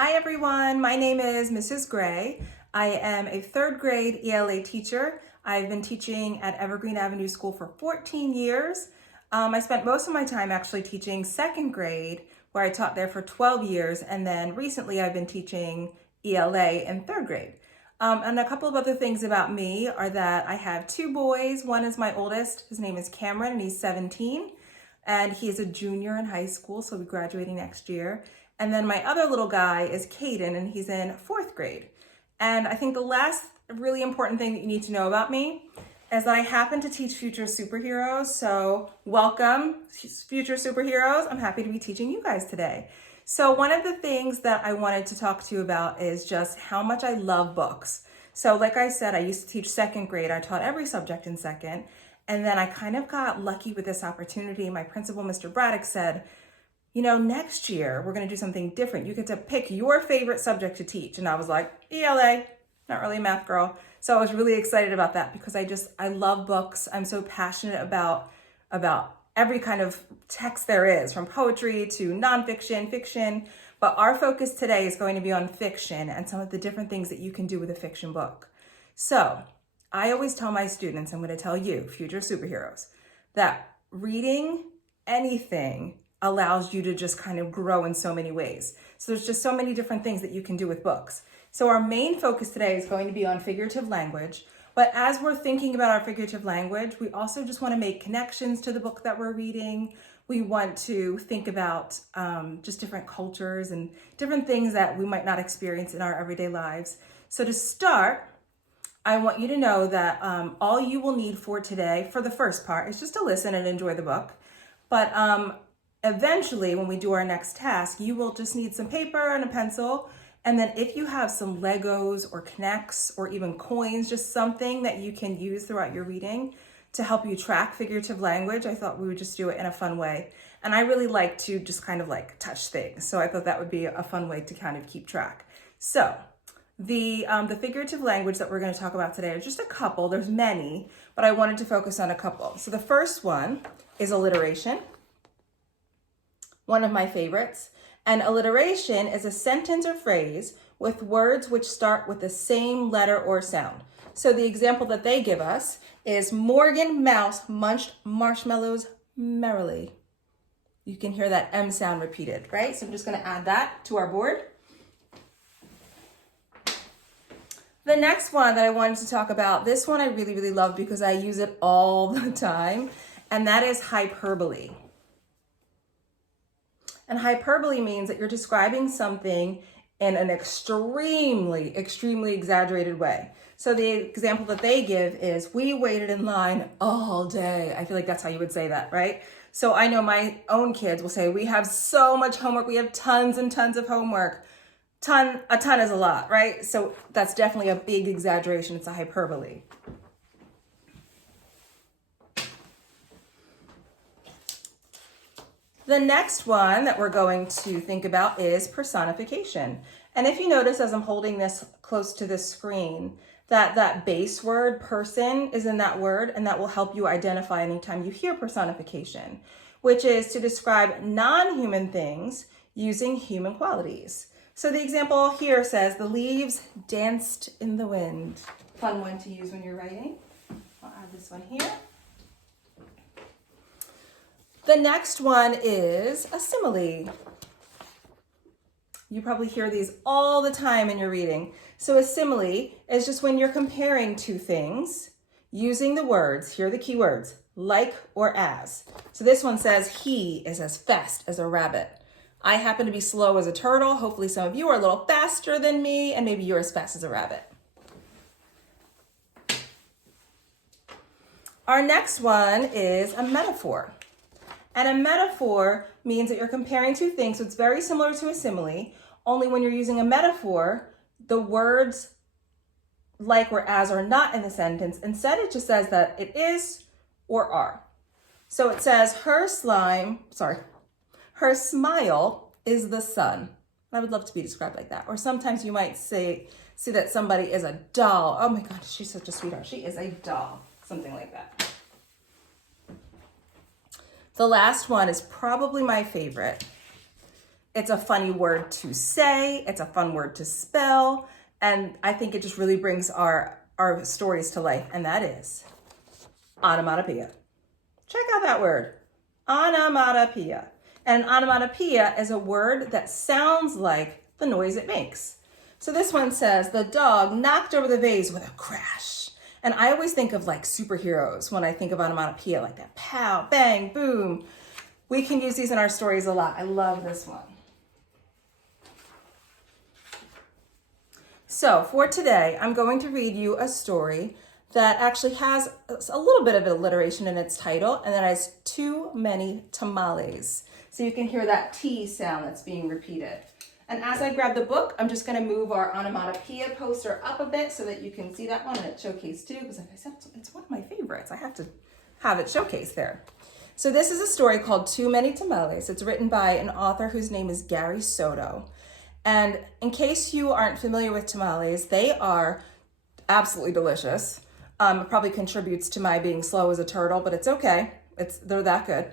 Hi everyone, my name is Mrs. Gray. I am a third grade ELA teacher. I've been teaching at Evergreen Avenue School for 14 years. I spent most of my time actually teaching second grade, where I taught there for 12 years, and then recently I've been teaching ELA in third grade. And a couple of other things about me are that I have two boys. One is my oldest, his name is Cameron, and he's 17, and he's a junior in high school, so he'll be graduating next year. And then my other little guy is Caden, and he's in fourth grade. And I think the last really important thing that you need to know about me is that I happen to teach future superheroes. So welcome, future superheroes. I'm happy to be teaching you guys today. So one of the things that I wanted to talk to you about is just how much I love books. So like I said, I used to teach second grade. I taught every subject in second. And then I kind of got lucky with this opportunity. My principal, Mr. Braddock, said, you know, next year we're going to do something different. You get to pick your favorite subject to teach. And I was like, ELA, not really a math girl. So I was really excited about that because I love books. I'm so passionate about every kind of text there is, from poetry to nonfiction, fiction. But our focus today is going to be on fiction and some of the different things that you can do with a fiction book. So I always tell my students, I'm going to tell you, future superheroes, that reading anything allows you to just kind of grow in so many ways. So there's just so many different things that you can do with books. So our main focus today is going to be on figurative language. But as we're thinking about our figurative language, we also just want to make connections to the book that we're reading. We want to think about just different cultures and different things that we might not experience in our everyday lives. So to start, I want you to know that all you will need for today, for the first part, is just to listen and enjoy the book. But eventually, when we do our next task, you will just need some paper and a pencil. And then if you have some Legos or Connects or even coins, just something that you can use throughout your reading to help you track figurative language, I thought we would just do it in a fun way. And I really like to just kind of like touch things. So I thought that would be a fun way to kind of keep track. So the figurative language that we're going to talk about today are just a couple. There's many, but I wanted to focus on a couple. So the first one is alliteration. One of my favorites. And alliteration is a sentence or phrase with words which start with the same letter or sound. So the example that they give us is Morgan Mouse munched marshmallows merrily. You can hear that M sound repeated, right? So I'm just going to add that to our board. The next one that I wanted to talk about, this one I really, really love because I use it all the time, and that is hyperbole. And hyperbole means that you're describing something in an extremely, extremely exaggerated way. So the example that they give is, we waited in line all day. I feel like that's how you would say that, right? So I know my own kids will say, we have so much homework. We have tons and tons of homework. A ton is a lot, right? So that's definitely a big exaggeration. It's a hyperbole. The next one that we're going to think about is personification. And if you notice, as I'm holding this close to the screen, that base word person is in that word, and that will help you identify anytime you hear personification, which is to describe non-human things using human qualities. So the example here says, the leaves danced in the wind. Fun one to use when you're writing. I'll add this one here. The next one is a simile. You probably hear these all the time in your reading. So a simile is just when you're comparing two things using the words, here are the key words, like or as. So this one says, he is as fast as a rabbit. I happen to be slow as a turtle. Hopefully some of you are a little faster than me, and maybe you're as fast as a rabbit. Our next one is a metaphor. And a metaphor means that you're comparing two things. So it's very similar to a simile, only when you're using a metaphor, the words like or as are not in the sentence. Instead, it just says that it is or are. So it says, her smile is the sun. I would love to be described like that. Or sometimes you might see that somebody is a doll. Oh my God, she's such a sweetheart. She is a doll, something like that. The last one is probably my favorite. It's a funny word to say. It's a fun word to spell. And I think it just really brings our stories to life. And that is onomatopoeia. Check out that word, onomatopoeia. And an onomatopoeia is a word that sounds like the noise it makes. So this one says, the dog knocked over the vase with a crash. And I always think of like superheroes when I think of onomatopoeia, like that pow, bang, boom. We can use these in our stories a lot. I love this one. So for today, I'm going to read you a story that actually has a little bit of alliteration in its title, and that has too many tamales. So you can hear that T sound that's being repeated. And as I grab the book, I'm just going to move our onomatopoeia poster up a bit so that you can see that one and it's showcased too, because like I said, it's one of my favorites. I have to have it showcased there. So this is a story called Too Many Tamales. It's written by an author whose name is Gary Soto. And in case you aren't familiar with tamales, they are absolutely delicious. It probably contributes to my being slow as a turtle, but it's okay. They're that good.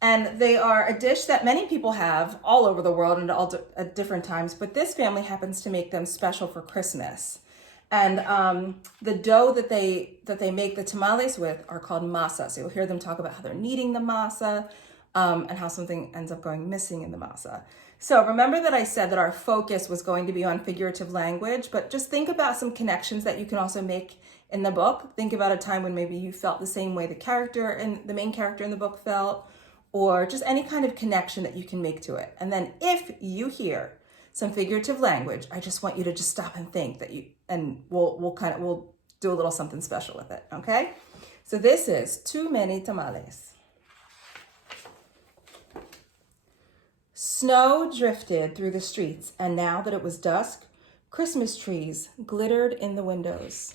And they are a dish that many people have all over the world and at different times, but this family happens to make them special for Christmas. And the dough that they make the tamales with are called masa. So you'll hear them talk about how they're kneading the masa and how something ends up going missing in the masa. So remember that I said that our focus was going to be on figurative language, but just think about some connections that you can also make in the book. Think about a time when maybe you felt the same way the main character in the book felt, or just any kind of connection that you can make to it. And then if you hear some figurative language, I just want you to just stop and think we'll do a little something special with it, okay? So this is Too Many Tamales. Snow drifted through the streets, and now that it was dusk, Christmas trees glittered in the windows.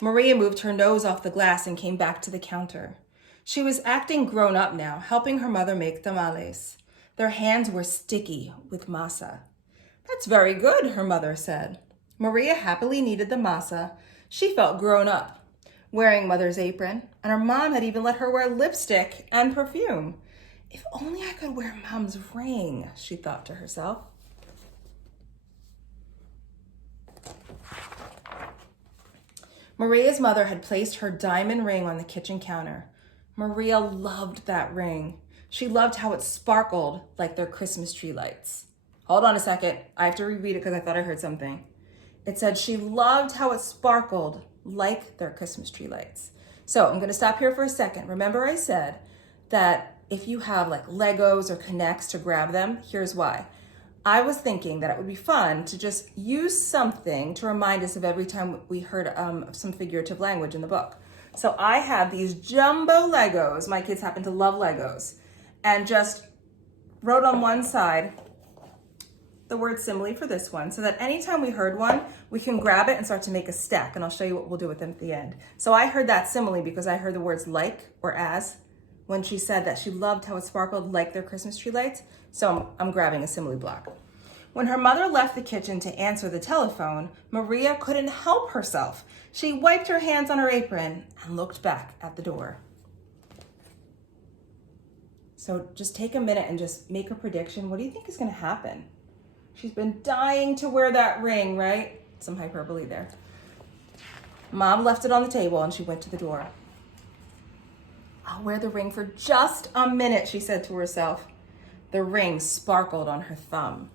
Maria moved her nose off the glass and came back to the counter. She was acting grown up now, helping her mother make tamales. Their hands were sticky with masa. That's very good, her mother said. Maria happily kneaded the masa. She felt grown up, wearing mother's apron, and her mom had even let her wear lipstick and perfume. If only I could wear mom's ring, she thought to herself. Maria's mother had placed her diamond ring on the kitchen counter. Maria loved that ring. She loved how it sparkled like their Christmas tree lights. Hold on a second. I have to reread it because I thought I heard something. It said she loved how it sparkled like their Christmas tree lights. So I'm going to stop here for a second. Remember I said that if you have like Legos or Connects to grab them, here's why. I was thinking that it would be fun to just use something to remind us of every time we heard some figurative language in the book. So I have these jumbo Legos. My kids happen to love Legos. And just wrote on one side the word simile for this one, so that anytime we heard one, we can grab it and start to make a stack. And I'll show you what we'll do with them at the end. So I heard that simile because I heard the words like or as when she said that she loved how it sparkled like their Christmas tree lights. So I'm grabbing a simile block. When her mother left the kitchen to answer the telephone, Maria couldn't help herself. She wiped her hands on her apron and looked back at the door. So just take a minute and just make a prediction. What do you think is going to happen? She's been dying to wear that ring, right? Some hyperbole there. Mom left it on the table and she went to the door. I'll wear the ring for just a minute, she said to herself. The ring sparkled on her thumb.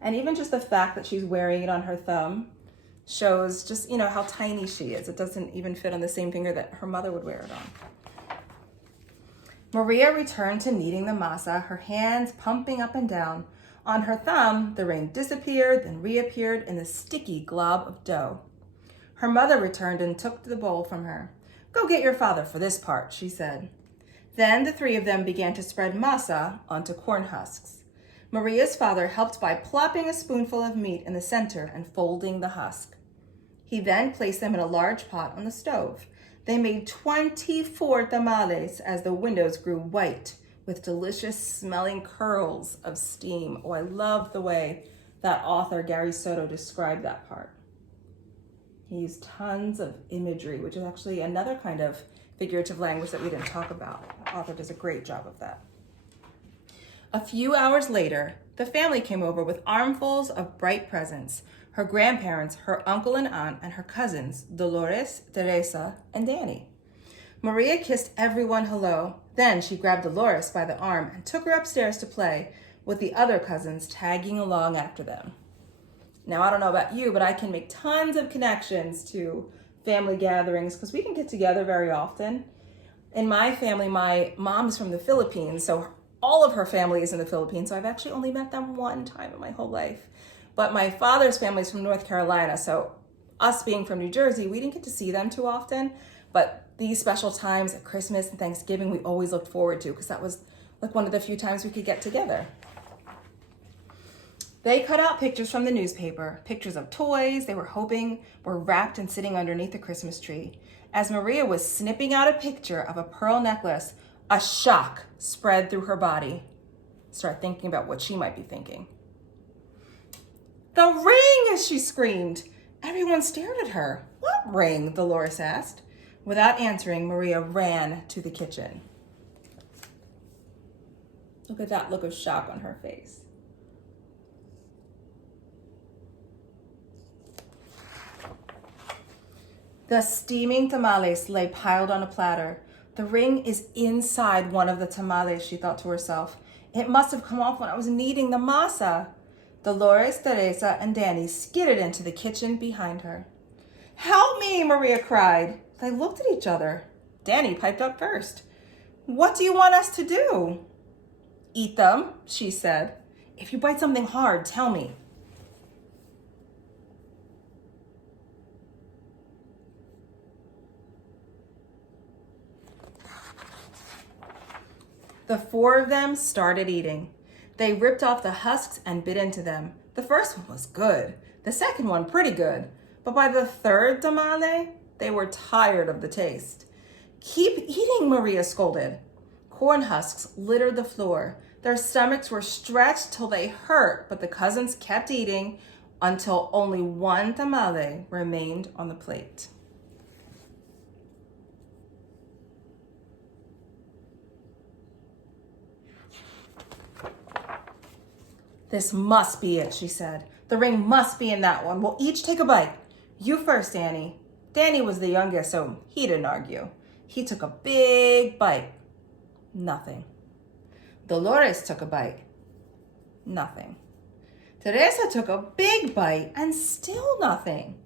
And even just the fact that she's wearing it on her thumb shows just, how tiny she is. It doesn't even fit on the same finger that her mother would wear it on. Maria returned to kneading the masa, her hands pumping up and down. On her thumb, the ring disappeared, then reappeared in the sticky glob of dough. Her mother returned and took the bowl from her. Go get your father for this part, she said. Then the three of them began to spread masa onto corn husks. Maria's father helped by plopping a spoonful of meat in the center and folding the husk. He then placed them in a large pot on the stove. They made 24 tamales as the windows grew white with delicious smelling curls of steam. Oh, I love the way that author Gary Soto described that part. He used tons of imagery, which is actually another kind of figurative language that we didn't talk about. The author does a great job of that. A few hours later, the family came over with armfuls of bright presents. Her grandparents, her uncle and aunt, and her cousins, Dolores, Teresa, and Danny. Maria kissed everyone hello. Then she grabbed Dolores by the arm and took her upstairs to play, with the other cousins tagging along after them. Now, I don't know about you, but I can make tons of connections to family gatherings because we can get together very often. In my family, my mom's from the Philippines, so all of her family is in the Philippines, so I've actually only met them one time in my whole life. But my father's family is from North Carolina, so us being from New Jersey, we didn't get to see them too often, but these special times at Christmas and Thanksgiving, we always looked forward to because that was like one of the few times we could get together. They cut out pictures from the newspaper, pictures of toys they were hoping were wrapped and sitting underneath the Christmas tree. As Maria was snipping out a picture of a pearl necklace, a shock spread through her body. Start thinking about what she might be thinking. "The ring!" she screamed. Everyone stared at her. "What ring?" Dolores asked. Without answering, Maria ran to the kitchen. Look at that look of shock on her face. The steaming tamales lay piled on a platter. The ring is inside one of the tamales, she thought to herself. It must have come off when I was kneading the masa. Dolores, Teresa, and Danny skidded into the kitchen behind her. "Help me!" Maria cried. They looked at each other. Danny piped up first. "What do you want us to do?" "Eat them," she said. "If you bite something hard, tell me." The four of them started eating. They ripped off the husks and bit into them. The first one was good. The second one pretty good. But by the third tamale, they were tired of the taste. "Keep eating," Maria scolded. Corn husks littered the floor. Their stomachs were stretched till they hurt, but the cousins kept eating until only one tamale remained on the plate. "This must be it," she said. "The ring must be in that one. We'll each take a bite. You first, Danny." Danny was the youngest, so he didn't argue. He took a big bite. Nothing. Dolores took a bite. Nothing. Teresa took a big bite and still nothing.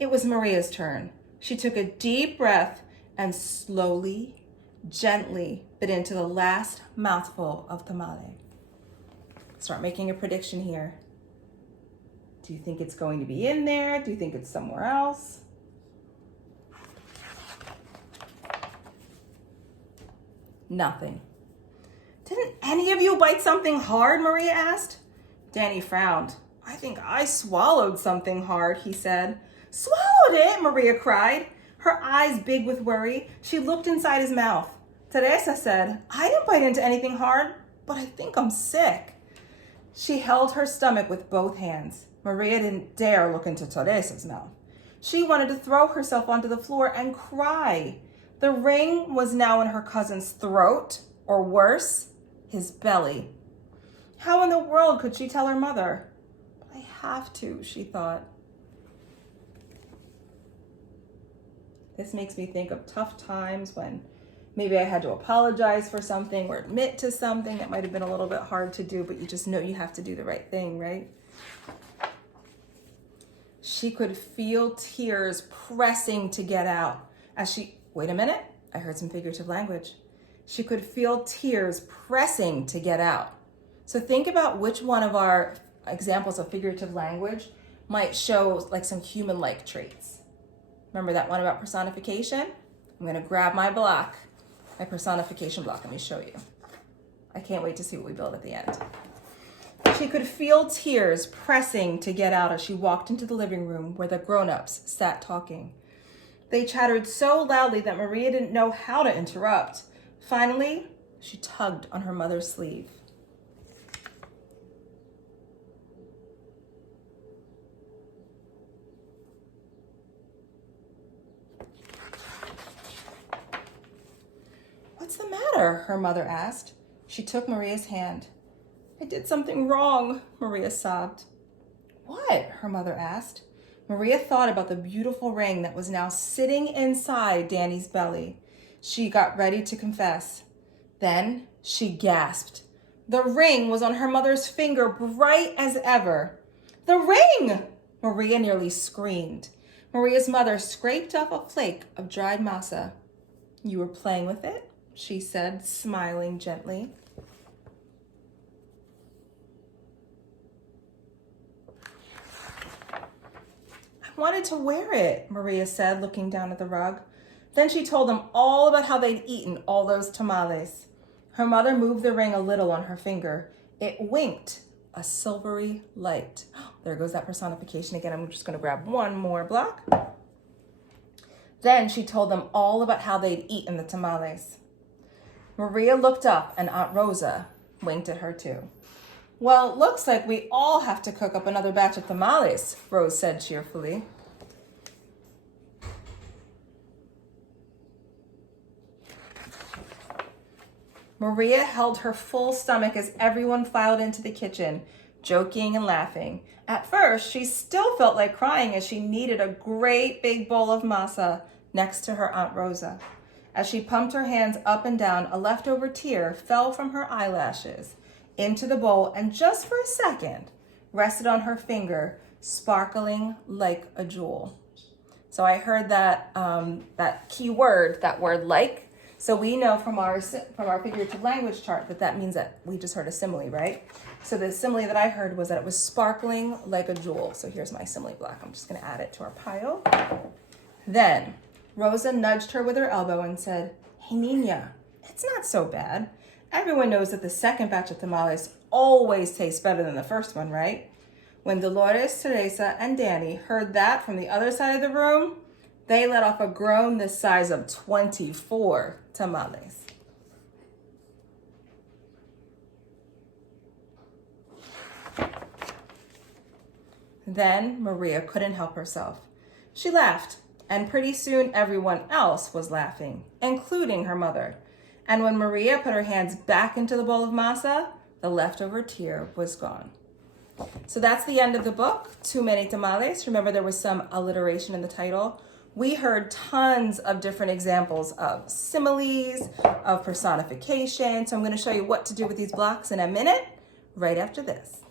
It was Maria's turn. She took a deep breath and slowly, gently bit into the last mouthful of tamale. Start making a prediction here. Do you think it's going to be in there? Do you think it's somewhere else? Nothing. "Didn't any of you bite something hard?" Maria asked. Danny frowned. "I think I swallowed something hard," he said. "Swallowed it?" Maria cried, her eyes big with worry. She looked inside his mouth. Teresa said, "I didn't bite into anything hard, but I think I'm sick." She held her stomach with both hands. Maria didn't dare look into Teresa's mouth. She wanted to throw herself onto the floor and cry. The ring was now in her cousin's throat, or worse, his belly. How in the world could she tell her mother? "I have to," she thought. This makes me think of tough times when maybe I had to apologize for something or admit to something that might have been a little bit hard to do, but you just know you have to do the right thing, right? She could feel tears pressing to get out wait a minute, I heard some figurative language. She could feel tears pressing to get out. So think about which one of our examples of figurative language might show like some human-like traits. Remember that one about personification? I'm gonna grab my block. My personification block, let me show you. I can't wait to see what we build at the end. She could feel tears pressing to get out as she walked into the living room where the grown-ups sat talking. They chattered so loudly that Maria didn't know how to interrupt. Finally, she tugged on her mother's sleeve. matter?" her mother asked. She took Maria's hand. "I did something wrong," Maria sobbed. "What?" her mother asked. Maria thought about the beautiful ring that was now sitting inside Danny's belly. She got ready to confess. Then she gasped. The ring was on her mother's finger, bright as ever. "The ring!" Maria nearly screamed. Maria's mother scraped off a flake of dried masa. "You were playing with it?" she said, smiling gently. "I wanted to wear it," Maria said, looking down at the rug. Then she told them all about how they'd eaten all those tamales. Her mother moved the ring a little on her finger. It winked a silvery light. There goes that personification again. I'm just going to grab one more block. Then she told them all about how they'd eaten the tamales. Maria looked up and Aunt Rosa winked at her too. "Well, looks like we all have to cook up another batch of tamales," Rose said cheerfully. Maria held her full stomach as everyone filed into the kitchen, joking and laughing. At first, she still felt like crying as she kneaded a great big bowl of masa next to her Aunt Rosa. As she pumped her hands up and down, a leftover tear fell from her eyelashes into the bowl and just for a second rested on her finger, sparkling like a jewel. So I heard that key word, that word "like." So we know from our figurative language chart that means that we just heard a simile, right? So the simile that I heard was that it was sparkling like a jewel. So here's my simile block. I'm just going to add it to our pile. Then Rosa nudged her with her elbow and said, "Hey, Nina, it's not so bad. Everyone knows that the second batch of tamales always tastes better than the first one, right?" When Dolores, Teresa, and Danny heard that from the other side of the room, they let off a groan the size of 24 tamales. Then Maria couldn't help herself. She laughed, and pretty soon everyone else was laughing, including her mother. And when Maria put her hands back into the bowl of masa, the leftover tear was gone. So that's the end of the book, Too Many Tamales. Remember, there was some alliteration in the title. We heard tons of different examples of similes, of personification. So I'm going to show you what to do with these blocks in a minute, right after this.